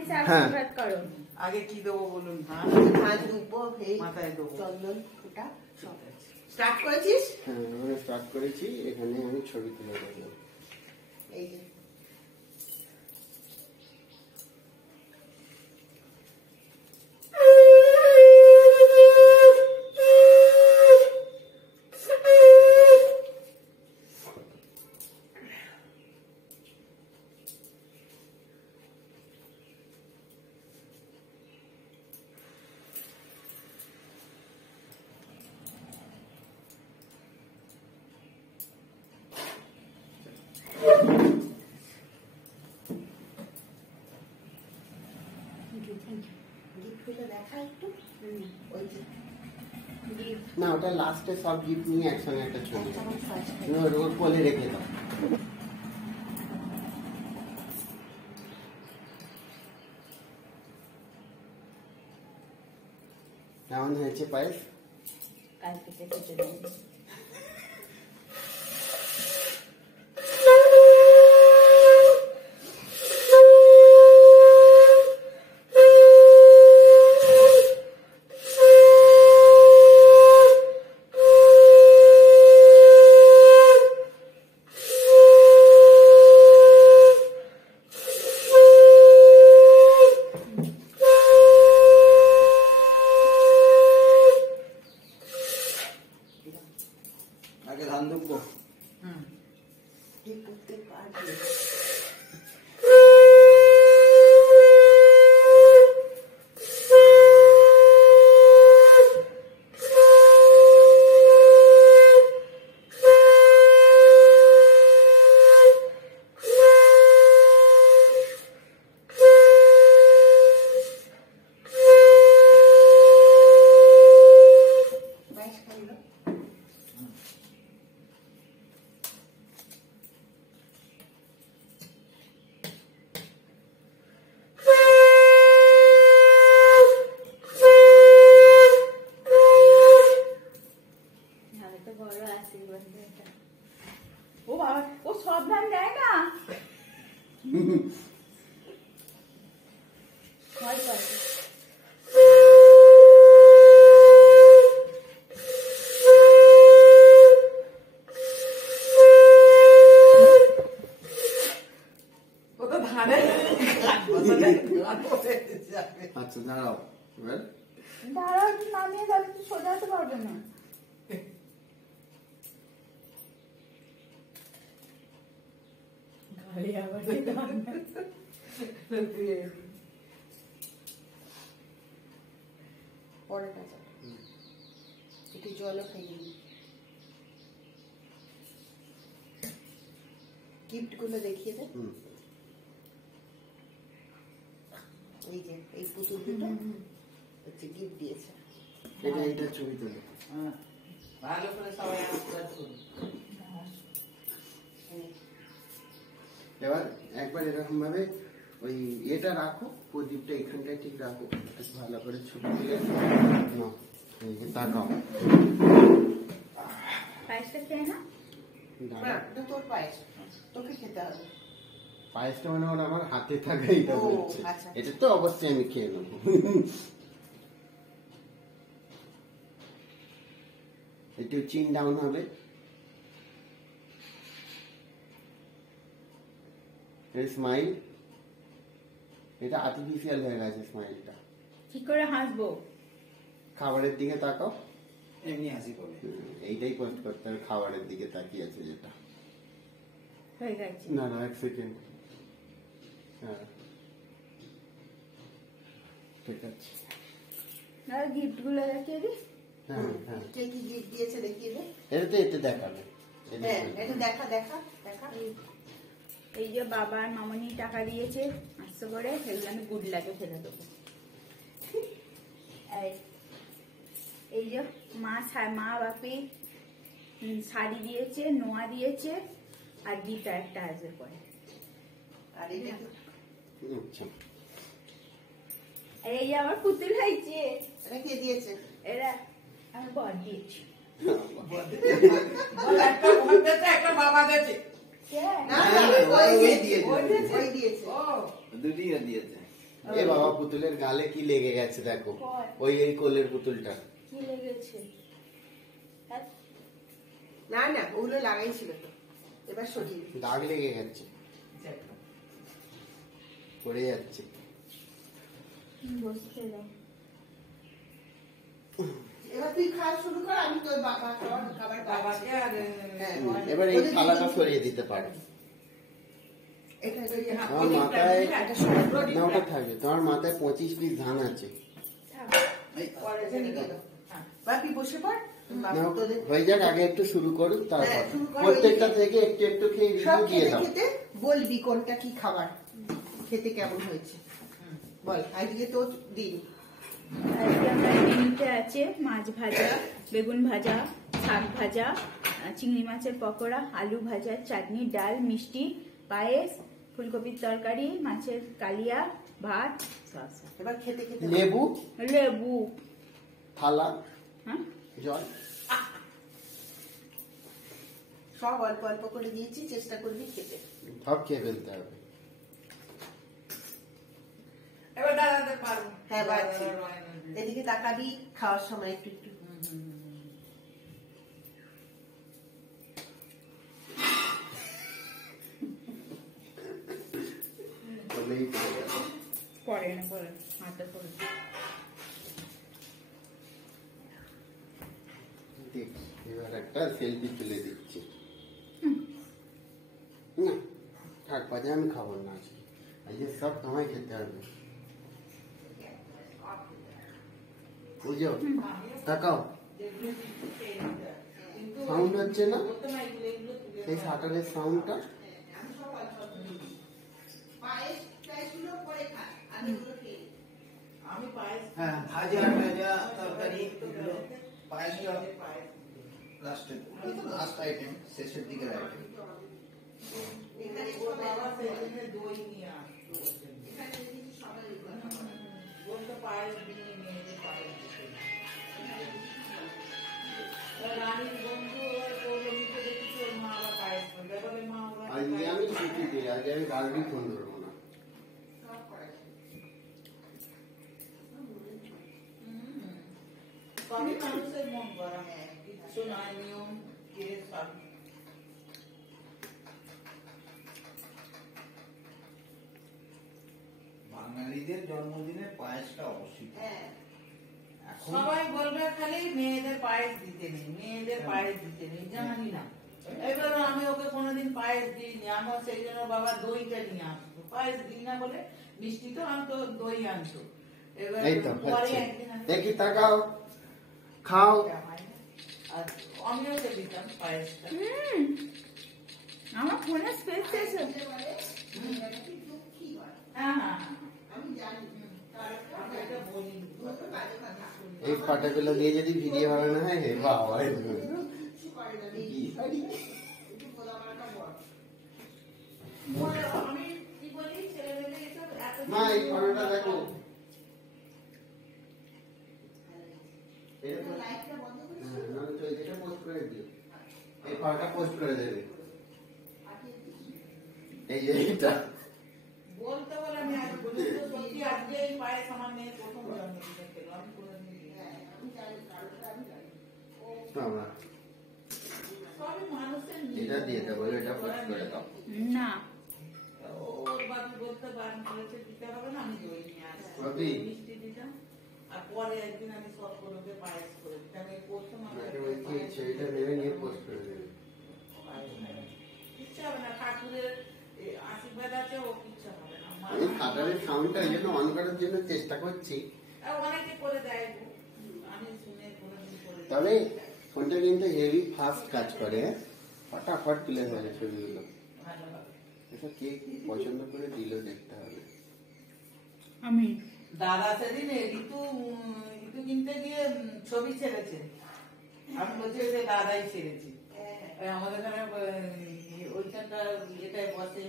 এসে আশীর্বাদ করো। আগে কি দেবো বলুন? ধান ধুবো, মাথায় দেবো চন্দন ফোঁটা সব স্টার্ট করেছিস? হ্যাঁ আমরা স্টার্ট করেছি। এখানে আমি ছবি তুলে দেবো। এই যে না ওটা লাস্টে সব গিফট নিয়ে একসঙ্গে একটা ছবি ওর কোলে রেখে দাও। কেমন হয়েছে পায়েস? কালকে থেকে চলে যাবে। আগে ধান দুব্বো। ও বাবা, ও সব ধান দেয় না। আচ্ছা দাঁড়াও এবার দাঁড়াও, নামিয়ে গেলে তো সোজাতে পারবে না। পরেটা একটু জলও খাইয়ে গিফট গুলো দেখিয়ে দে। এই যে এই পুতুল দুটো হচ্ছে গিফট দিয়েছে। এটা ছবি তুলে ভালো করে সবাই আশীর্বাদ করুন। এবার একবার এরকম ভাবে ওই এটা রাখো, প্রদীপটা এখানটায় ঠিক রাখো, ভালো করে ছবি তুলে তাকাও। পায়েসটা খেয়ে না, তোর পায়েস তোকে খেতে হবে। পায়েসটা মানে আমার হাতে থাকে এটা বলছে। এটা তো অবশ্যই আমি খেয়ে নেবো। একটু চিন ডাউন হবে। স্মাইল, এটা আর্টিফিশিয়াল হয়ে গেছে স্মাইলটা। কি করে হাসবো? খাবারের দিকে তাকাও, এমনি হাসি করে এইটাই পোস্ট করতে হবে। খাবারের দিকে তাকিয়ে আছে যেটা। হয়ে গেছে। না না, এক সেকেন্ড। হ্যাঁ ঠিক আছে। আর গিফট গুলো দেখিয়ে দি। হ্যাঁ হ্যাঁ, কে কি গিফট দিয়েছে দেখিয়ে দে। এটা দেখাবে। হ্যাঁ এটা দেখা দেখা দেখা। এই যে বাবার মামনি টাকা দিয়েছে 800 করে, সেগুলো আমি গুড লাগে ফেলে দেবো। এই যে মা বাপি শাড়ি দিয়েছে, নোয়া দিয়েছে, আর গিটার একটা আসবে পরে। আর এই যে আমার পুতুল হয়েছে। এটা কে দিয়েছে? এরা আমি বর দিয়েছি। একটা বাবা দিয়েছে। না ওই দিয়েছে। দুটিও দিয়েছে। এ বাবা পুতুলের গালে কি লেগে গেছে দেখো, ওই এই কোলের পুতুলটা। কি লেগেছে? হ্যাঁ? না না, ওগুলো লাগাইছিল তো, এবার সরিয়ে দিই। দাগ লেগে গেছে, পড়ে যাচ্ছে। বসতে দাও। এবার তুই খাওয়া শুরু কর, আমি তোর খাবার বাবাকে আর এবার এই থালাটা সরিয়ে দিতে পারে। আমার মাথায় না, ওটা থাকবে। তোমার মাথায় 25 পিস ধান আছে। বাপি বসে পড়, না, হয়ে যাক, আগে একটু শুরু করুন, তারপর হ্যাঁ, শুরু করো। প্রত্যেকটা থেকে একটু একটু খেয়ে সব রিভিউ দিয়ে খেতে দাও। খেতে বলবি কোনটা কি খাবার, খেতে কেমন হয়েছে বল। আজকে তো দিন আজকে আমার মেনুতে আছে মাছ ভাজা, বেগুন ভাজা, শাক ভাজা, চিংড়ি মাছের পকোড়া, আলু ভাজা, চাটনি, ডাল, মিষ্টি, পায়েস, ফুলকপির তরকারি, মাছের কালিয়া, ভাত, শসা, এবার খেতে খেতে লেবু, লেবু। থালা, হ্যাঁ, জল। সব অল্প অল্প করে দিয়েছি, চেষ্টা করবি খেতে। সব খেয়ে ফেলতে হবে। এবার দাঁড়াতে পারবো। হ্যাঁ বাড়ছি, এদিকে তাকাবি খাওয়ার সময় একটু একটু। বলেই পড়ে গেল। পরে না, পরে হাতে পরে। ঠিক, এবার একটা সেলফি তুলে দিচ্ছি। না থাক, বাজে আমি খাবো না আজকে, আজকে সব তোমায় খেতে হবে। বুঝো, তাকাও, সাউন্ড হচ্ছে না, সেই শাটারের সাউন্ডটা। আমি পায়েস, হ্যাঁ ভাজা ভাজা তরকারি, পায়েসটা লাস্টে, লাস্ট আইটেম, শেষের দিকের আইটেম। ওর বাবা সেদিনে দই নিয়ে আসতো, বলতো পায়েস দিয়ে মেয়েদের পায়েস দিতে। রানীর বন্ধু পৌলমীকে দেখেছি, ওর মা আবার পায়েস করবে, বলে মা ওরা আজকে আমি ছুটি দিই, আজকে আমি গার্গি ফোন ধরবো না। সবই মানুষের মন করা, কিচ্ছু নয়, নিয়ম কে সব। বাঙালিদের জন্মদিনে পায়েসটা অবশ্যই। সবাই বলবে খালি মেয়েদের পায়েস দিতে নেই, মেয়েদের পায়েস দিতে নেই, জানি না। এবার আমি ওকে কোনোদিন পায়েস দিইনি, আমার সেই জন্য বাবা দইটা নিয়ে আসতো, পায়েস দিই না বলে। মিষ্টি তো আনতো, দই আনতো। এবার এই তো পরে হচ্ছে, একদিন দেখি তাকাও, খাও। আর আমিও তো দিতাম পায়েসটা। আমার ফোনে স্পেস শেষ হচ্ছে। হ্যাঁ হ্যাঁ, আমি জানি আমি এটা বলি। এই পাটাগুলো দিয়ে যদি ভিডিও বানানো হয়, হে বাবা, আমি কি বলি, ছেলেমেয়েদের এসব এত মা এই ফটোটা দেখো, এটা পোস্ট করে দিও, এই ফটোটা পোস্ট করে দেবে। এই যে এটা বলতে বলে আমি আজ বলি, তো সত্যি আজকে এই পায়েস আমার মেয়ে প্রথম জন্মদিনে খেলো, আমি কোনোদিন দিইনি। বাবা, সবই মানুষের নিয়ম। এটা দিয়ে দেবো, এটা পোস্ট করে দাও। না, ওর বাবু বলতে বারণ করেছে, দিতে হবে না, আমি দই নিয়ে আসবো, বাবি। মিষ্টি দিতাম। আর পরে একদিন আমি সব গুলোকে পায়েস করে দিতাম। এই প্রথম আমার আমাকে বলছি এই ছবিটা নেবে নিয়ে পোস্ট করে দেবে। কিচ্ছু হবে না, ঠাকুরের আশীর্বাদ আছে, ও কিচ্ছু হবে না। আমি শাটারের সাউন্ডটা এই জন্য অন করার জন্য চেষ্টা করছি, অনেকে করে দেয় গো, আমি শুনে কোনোদিন করে দিই। তবে ফোনটা কিন্তু হেভি ফাস্ট কাজ করে, হ্যাঁ? ফটাফট তুলে ধরে ছবিগুলো। ভালো হবে। এটা কে পছন্দ করে দিল দেখতে হবে। আমি দাদা সেদিন ঋতু কিনতে গিয়ে ছবি ছেড়েছে, আমি বলছি ওই যে দাদাই ছেড়েছি। আমাদের এখানে ওইখানটা এটাই বসে,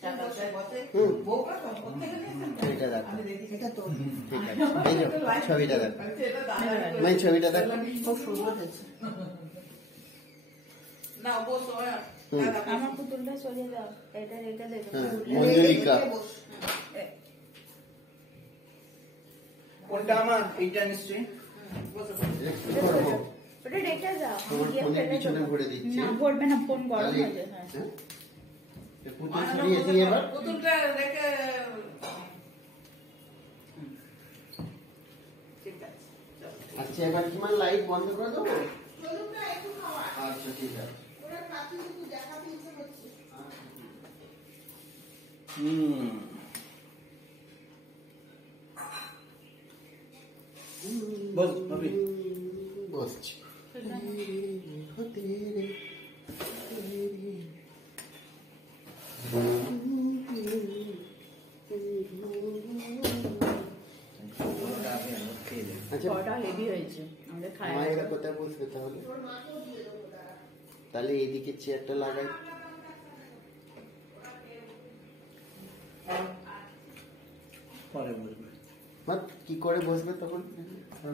চাকাটায় বসে, বউরা তো প্রত্যেকে নিয়েছেন তো? এটা দেখো। আমি দেখি এটা তো ঠিক আছে, এই যে ছবিটা দেখো, বলছি, এটা দাদাই মানে ছবিটা দেখো। খুব সুন্দর হয়েছে। না বউ সবাই দাদা আমার পুতুলটা সরিয়ে দাও, এটা রেখে দেবে। হ্যাঁ, মঞ্জুরিকা। কোনটা আমার? এইটা নিশ্চয়ই। বসে বসে। ওটা রেখে যাও, আমি তোমার গিয়ে ফোনের ফেলে পিছনে দেবো। ভরে দিচ্ছি। না ভরবে না, ফোন গরম তাহলে- হয়ে যায়। হ্যাঁ। হ্যাঁ? এ পুতুল সরিয়ে দিই এবার। পুতুলটা রেখে ঠিক আছে চলো। আচ্ছা এবার কি মানে লাইট বন্ধ করে দেবো? চলুন না একটু খাওয়া। আচ্ছা ঠিক আছে। ওরা কাছে শুধু দেখাতে ইচ্ছে করছে। বস ভাবি। বসছি। ওটা আমি আবার খেয়ে নেব। আচ্ছা বড়টা হেভি হয়েছে, আমাদের খায়। মায়েরা কোথায় বসবে তাহলে? তোর মাকেও দিয়ে দেবো দাঁড়া। তাহলে এইদিকে চেয়ারটা লাগাই। পরে বলবে। বাট কি করে বসবে তখন?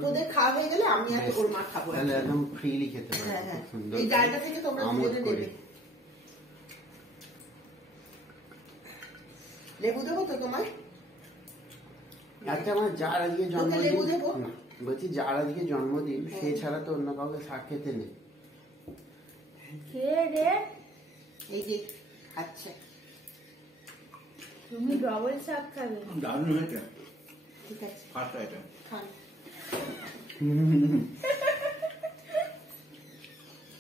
তোদের খাওয়া হয়ে গেলে আমি আর ওর মা খাবো। তাহলে একদম ফ্রিলি খেতে পারবে। হ্যাঁ, হ্যাঁ। খুব সুন্দর এই ডালটা থেকে তোমরা আমোদ দুজনে করে। নেবে। লেবু দেবো তো তোমায়? আচ্ছা আমার যার আজকে জন্মদিন, লেবু দেবো? না, বলছি যার আজকে জন্মদিন সে ছাড়া তো অন্য কাউকে শাক খেতে নেই। খেয়ে রে, এই যে আচ্ছা তুমি ডবল শাক খাবে। দারুণ হয়েছে। ঠিক আছে ফার্স্ট আইটেম। খান।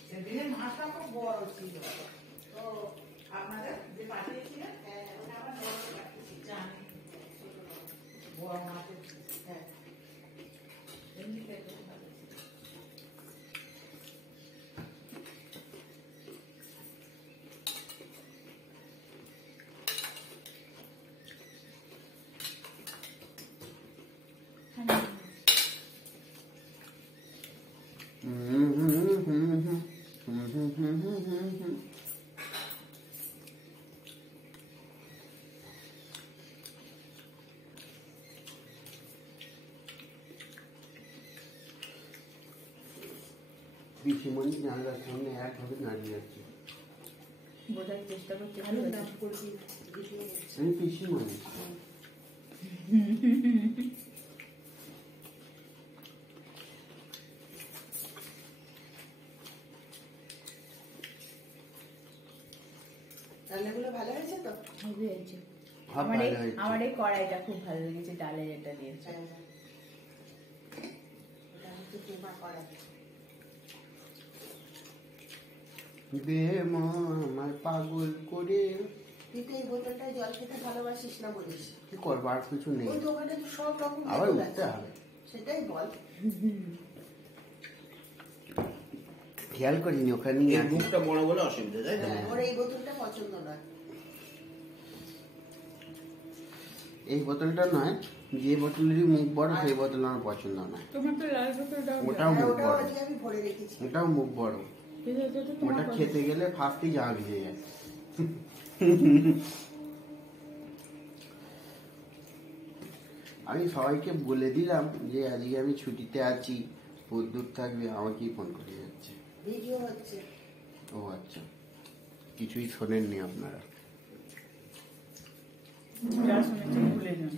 সেদিনের মাছটা খুব বড় ছিল। তো আপনাদের যে পাঠিয়েছিলেন ওটা আবার বড় পাঠিয়েছি, জানি বড় মাছের piece। হ্যাঁ এমনি খেতে ভালো ছিল। পিসিমণি জানলার সামনে একভাবে দাঁড়িয়ে আছে। বোঝার চেষ্টা করছি। ভালো নাচ করবি। আমি পিসিমণি। রান্নাগুলো ভালো হয়েছে তো? হেভি হয়েছে। ভাব আমার এই ভালো হয়েছে। আমার এই কড়াইটা খুব ভালো লেগেছে, ডালে যেটা দিয়েছে। হ্যাঁ, হ্যাঁ। ওটা হচ্ছে তোমার করা। বে মা আমার পাগল করে। তুই তো এই বোতলটায় জল খেতে ভালোবাসিস না বলিস। কি করবো আর কিছু নেই, ওই দোকানে তো সব রকম আবার বোতল উঠতে আছে। হবে। সেটাই বল। খেয়াল করিনি ওখানে এই মুখটা বড় বলে অসুবিধা, তাই না? হ্যাঁ। ওর এই বোতলটা পছন্দ নয়। এই বোতলটা নয়, যে বোতলেরই মুখ বড় সেই বোতল আমার পছন্দ নয়। তোমার তো লাল বোতলটা ওটাও হ্যাঁ, মুখ ওটাও বড়, আজকে আমি ভরে রেখেছি। ওটাও মুখ বড়। ঠিক আছে, তো তোমার ওটা খেতে গেলে ফার্স্টই জামা ভিজে যায়। আমি সবাইকে বলে দিলাম যে আজকে আমি ছুটিতে আছি, প্রদ্যুৎ থাকবে, আমাকেই ফোন করে যাচ্ছে। ভিডিও হচ্ছে। ও আচ্ছা, কিছুই শোনেননি আপনারা। যা শুনেছি ভুলে যান।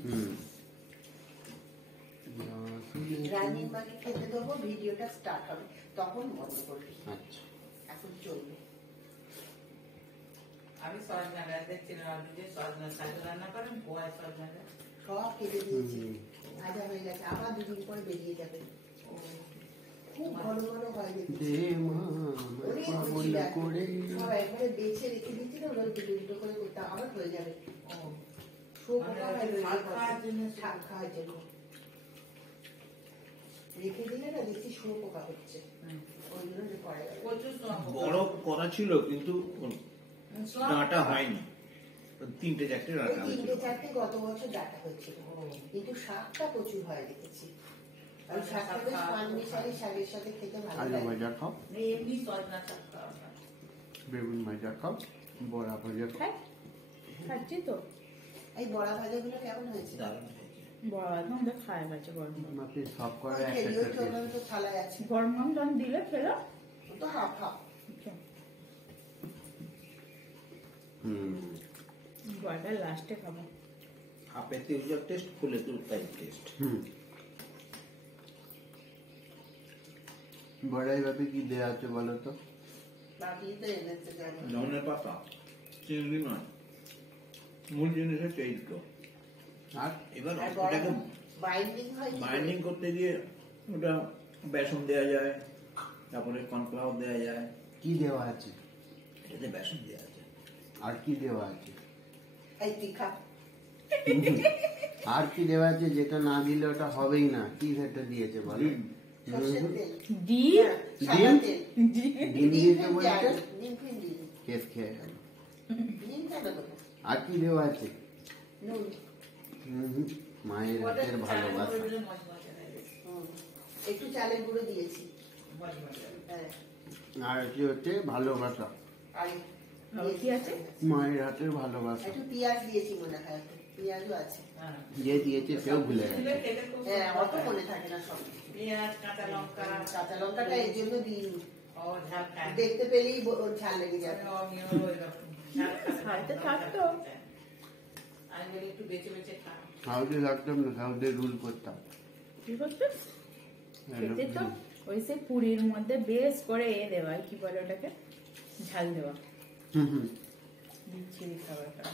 রানীর মাকে খেতে দেবো, ভিডিওটা স্টার্ট হবে, তখন বন্ধ করবি। আচ্ছা এখন চলবে। আমি সজনা গাছ দেখছিলাম, আপনি যে সজনা শাক রান্না করেন, পোয়া সজনা গাছ। সব কেটে দিয়েছি, ভাজা হয়ে গেছে, আবার দুদিন পরে বেরিয়ে যাবে। খুব ঘন ঘন হয় দেখি। দে মা আমার অনেক পাগল হয়েছিল এখন। করে। সব একবারে বেছে রেখে দিচ্ছি না, ওগুলো দুটো দুটো করে করতে আবার হয়ে যাবে। ও, শুকনো হয় রয়ে শাক যাবে। খাওয়ার জন্য। শাক খাওয়ার জন্য রেখে দিলে না দেখছি শুঁয়ো পোকা হচ্ছে, ওই জন্য যে করা যাবে। প্রচুর সোয়াবিন। বড় করা ছিল কিন্তু ডাঁটা হয়নি, তিনটে চারটে ওই ডাঁটা হয়েছিল। তিনটে চারটে গত বছর ডাটা হয়েছিল, কিন্তু শাকটা প্রচুর হয় দেখেছি। ওই শাকটা বেশ পানমিশালি শাকের সাথে খেতে ভালো আলু লাগে। ভাজা খাও, এমনি সজনা শাক খাওয়া হয়। বেগুন ভাজা খাও, বড়া ভাজা খাও। খাই, খাচ্ছি তো। এই বড়া ভাজাগুলো কেমন হয়েছে? দারুণ হয়েছে। বড় একদম আমাদের খায় গেছে গরম গরম। আপনি সব করে ওই একটা খেলি, ওই তো একটা ওখানে তো থালায় আছে। গরম গরম যখন দিলে খেলো। ও তো হাফ হাফ। বড়টা লাস্টে খাবো। হাফে তিউজার টেস্ট, ফুলে তুলতাই টেস্ট। বড়াই ভাবে কি দেওয়া আছে বলো তো? বাপি তো এনেছে জানো। ধনের পাতা, চিংড়ি মাছ, মূল জিনিস হচ্ছে এইগুলো। আর এবার আর ওটাকে বাইন্ডিং হয় কি করে? বাইন্ডিং করতে গিয়ে ওটা বেসন দেওয়া যায়, তারপরে কর্নফ্লাওয়ার দেওয়া যায়, কি দেওয়া আছে? এটাতে বেসন দেওয়া আছে। আর কি দেওয়া আছে? এই তীখা। আর কি দেওয়া আছে যেটা না দিলে ওটা হবেই না? কি সেটা দিয়েছে বলো? ডিম। সর্ষের তেল। ডিম হ্যাঁ, সাদা ডিম? তেল। ডিম দিয়েছে ফেল বলতে দেয়, ডিম ফেল দিই। কেস খেয়ে গেল। ডিম কেন দেবো? আর কি দেওয়া আছে? নুন। মায়ের হাতের ভালোবাসা। হুম। একটু চালের গুঁড়ো দিয়েছি। হ্যাঁ। আর কি হচ্ছে ভালোবাসা, আর আর কি আছে? মায়ের হাতের ভালোবাসা। একটু পেঁয়াজ দিয়েছি মনে হয়, একটু পেঁয়াজও আছে। যে দিয়েছে সেও ভুলে গেছে। হ্যাঁ, অত মনে থাকে না সব। পেঁয়াজ, কাঁচা লঙ্কা, কাঁচা লঙ্কাটা এই জন্য দিই, ও ঝাল খায়। দেখতে পেলেই ওর ঝাল লেগে যাবে। আমিও এরকম ঝাল খাবে। হয়তো থাকতো। আমি বলি একটু বেছে বেছে খা। সাউথে থাকতাম না, সাউথে রুল করতাম। কি করছো? খেতে তো ওই সে পুরীর মধ্যে বেশ করে দেওয়া, কি বলে ওটাকে, ঝাল দেওয়া, হুম হুম। বিচ্ছিরি খাবারটা।